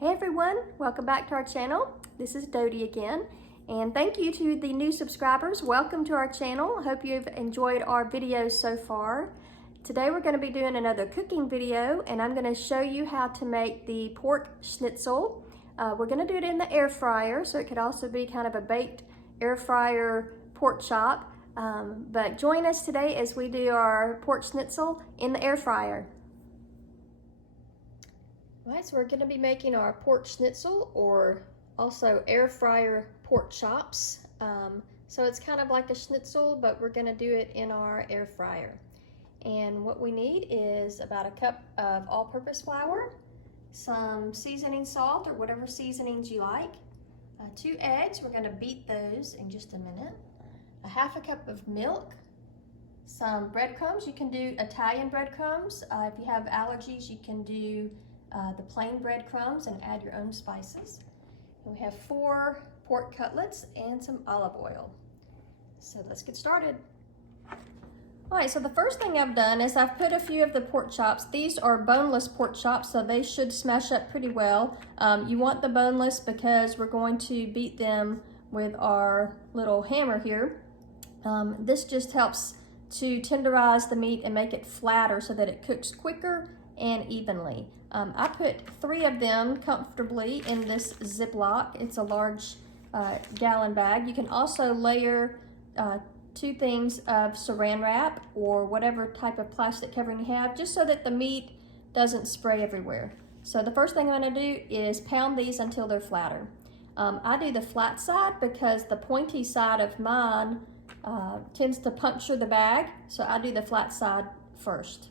Hey everyone, welcome back to our channel. This is Dodie again, and thank you to the new subscribers. Welcome to our channel. I hope you've enjoyed our videos so far. Today we're going to be doing another cooking video, and I'm going to show you how to make the pork schnitzel. We're going to do it in the air fryer, so it could also be kind of a baked air fryer pork chop. But join us today as we do our pork schnitzel in the air fryer. All right, so we're going to be making our pork schnitzel, or also air fryer pork chops. So it's kind of like a schnitzel, but we're going to do it in our air fryer. And what we need is about a cup of all-purpose flour, some seasoning salt or whatever seasonings you like, 2 eggs. We're going to beat those in just a minute. A half a cup of milk, some breadcrumbs. You can do Italian breadcrumbs. If you have allergies, you can do the plain breadcrumbs and add your own spices. And we have 4 pork cutlets and some olive oil. So let's get started. All right, so the first thing I've done is I've put a few of the pork chops. These are boneless pork chops, so they should smash up pretty well. You want the boneless because we're going to beat them with our little hammer here. This just helps to tenderize the meat and make it flatter so that it cooks quicker and evenly. I put 3 of them comfortably in this Ziploc. It's a large gallon bag. You can also layer 2 things of saran wrap or whatever type of plastic covering you have, just so that the meat doesn't spray everywhere. So the first thing I'm going to do is pound these until they're flatter. I do the flat side because the pointy side of mine tends to puncture the bag, so I do the flat side first.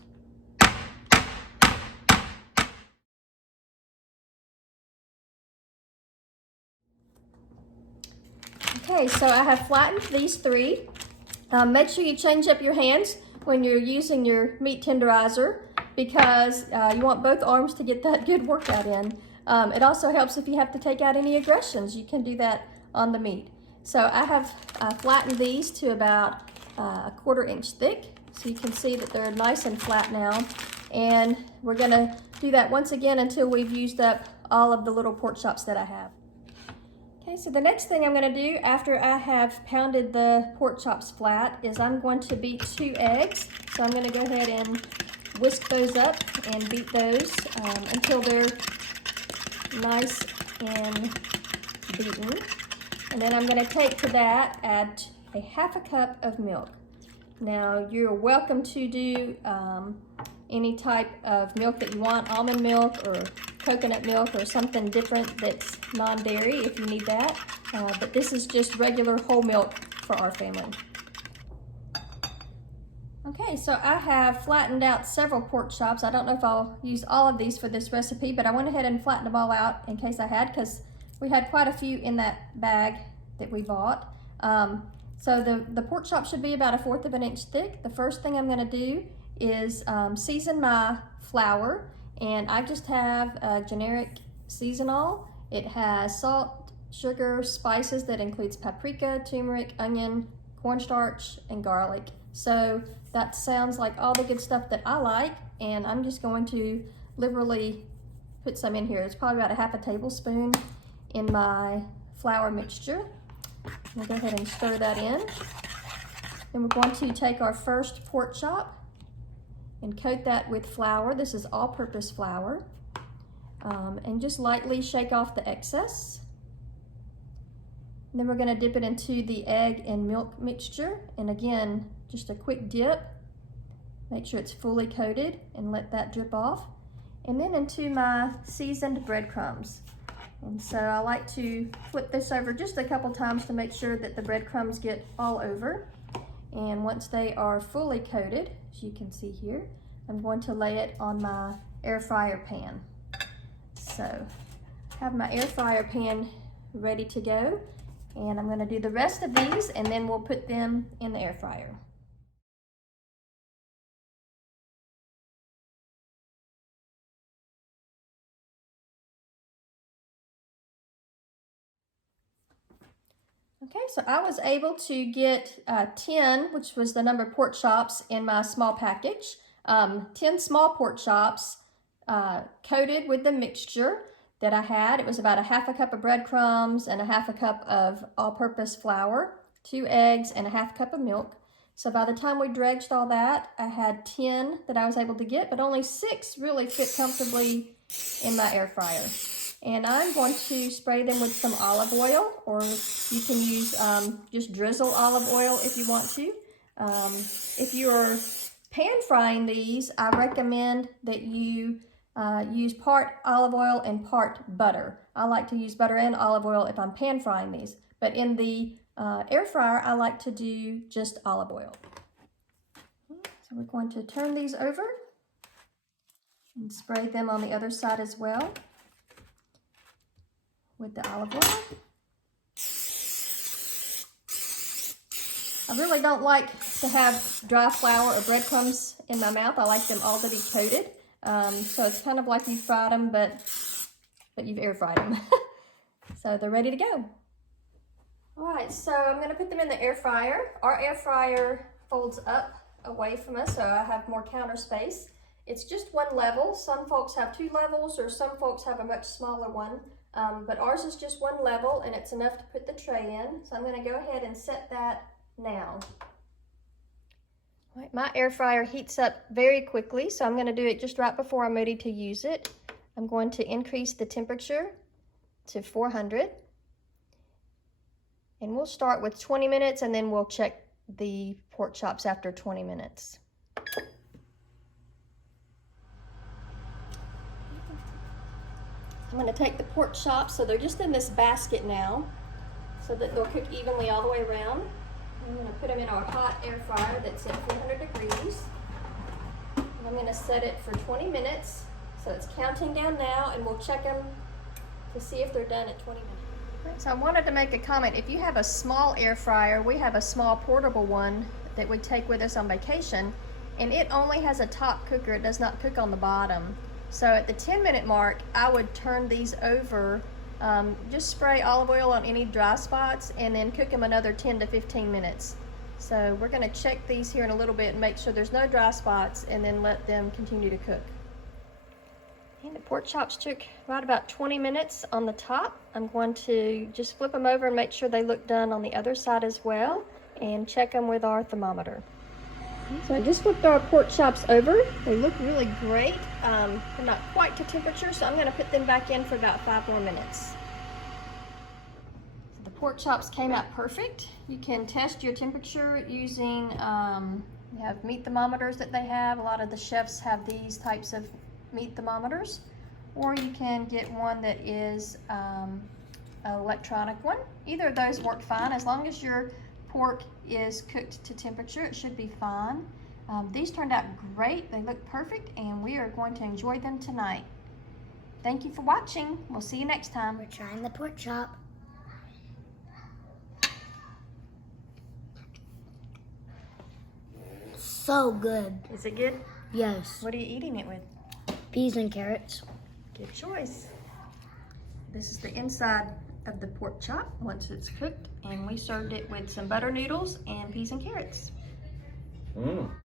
Okay, so I have flattened these 3. Make sure you change up your hands when you're using your meat tenderizer because you want both arms to get that good workout in. It also helps if you have to take out any aggressions. You can do that on the meat. So I have flattened these to about a 1/4 inch thick. So you can see that they're nice and flat now. And we're gonna do that once again until we've used up all of the little pork chops that I have. Okay, so the next thing I'm going to do after I have pounded the pork chops flat is I'm going to beat 2 eggs. So I'm going to go ahead and whisk those up and beat those until they're nice and beaten. And then I'm going to take to that, add a half a cup of milk. Now you're welcome to do any type of milk that you want, almond milk or coconut milk or something different that's non-dairy if you need that. But this is just regular whole milk for our family. Okay, so I have flattened out several pork chops. I don't know if I'll use all of these for this recipe, but I went ahead and flattened them all out in case I had, because we had quite a few in that bag that we bought. So the pork chop should be about a 1/4 of an inch thick. The first thing I'm going to do is season my flour, and I just have a generic seasonal. It has salt, sugar, spices that includes paprika, turmeric, onion, cornstarch, and garlic. So that sounds like all the good stuff that I like, and I'm just going to liberally put some in here. It's probably about a half a tablespoon in my flour mixture. I'm gonna go ahead and stir that in. Then we're going to take our first pork chop and coat that with flour. This is all-purpose flour. And just lightly shake off the excess. And then we're going to dip it into the egg and milk mixture. And again, just a quick dip. Make sure it's fully coated and let that drip off. And then into my seasoned breadcrumbs. And so I like to flip this over just a couple times to make sure that the breadcrumbs get all over. And once they are fully coated, as you can see here, I'm going to lay it on my air fryer pan. So I have my air fryer pan ready to go, and I'm going to do the rest of these and then we'll put them in the air fryer. Okay, so I was able to get 10, which was the number of pork chops in my small package. 10 small pork chops coated with the mixture. that I had. It was about a half a cup of breadcrumbs and a half a cup of all-purpose flour, 2 eggs, and a half cup of milk. So by the time we dredged all that, I had 10 that I was able to get, but only 6 really fit comfortably in my air fryer. And I'm going to spray them with some olive oil, or you can use just drizzle olive oil if you want to. If you're pan frying these, I recommend that you use part olive oil and part butter. I like to use butter and olive oil if I'm pan frying these, but in the air fryer, I like to do just olive oil. So we're going to turn these over and spray them on the other side as well with the olive oil. I really don't like to have dry flour or breadcrumbs in my mouth. I like them all to be coated. So it's kind of like you fried them, but you've air fried them. So they're ready to go. All right, so I'm gonna put them in the air fryer. Our air fryer folds up away from us, so I have more counter space. It's just one level. Some folks have 2 levels, or some folks have a much smaller one. But ours is just one level, and it's enough to put the tray in. So I'm gonna go ahead and set that now. All right, my air fryer heats up very quickly, so I'm going to do it just right before I'm ready to use it. I'm going to increase the temperature to 400. And we'll start with 20 minutes, and then we'll check the pork chops after 20 minutes. I'm going to take the pork chops, so they're just in this basket now, so that they'll cook evenly all the way around. I'm going to put them in our hot air fryer that's at 400 degrees. And I'm going to set it for 20 minutes. So it's counting down now, and we'll check them to see if they're done at 20 minutes. Right, so I wanted to make a comment. If you have a small air fryer, we have a small portable one that we take with us on vacation, and it only has a top cooker. It does not cook on the bottom. So at the 10-minute mark, I would turn these over. Just spray olive oil on any dry spots and then cook them another 10 to 15 minutes. So we're going to check these here in a little bit and make sure there's no dry spots, and then let them continue to cook. And the pork chops took right about 20 minutes on the top. I'm going to just flip them over and make sure they look done on the other side as well, and check them with our thermometer. So I just flipped our pork chops over. They look really great. They're not quite to temperature, so I'm going to put them back in for about 5 more minutes. So the pork chops came out perfect. You can test your temperature using, you have meat thermometers that they have. A lot of the chefs have these types of meat thermometers. Or you can get one that is an electronic one. Either of those work fine. As long as your pork is cooked to temperature, it should be fine. These turned out great. They look perfect, and we are going to enjoy them tonight. Thank you for watching. We'll see you next time. We're trying the pork chop. So good. Is it good? Yes. What are you eating it with? Peas and carrots. Good choice. This is the inside of the pork chop once it's cooked, and we served it with some butter noodles and peas and carrots.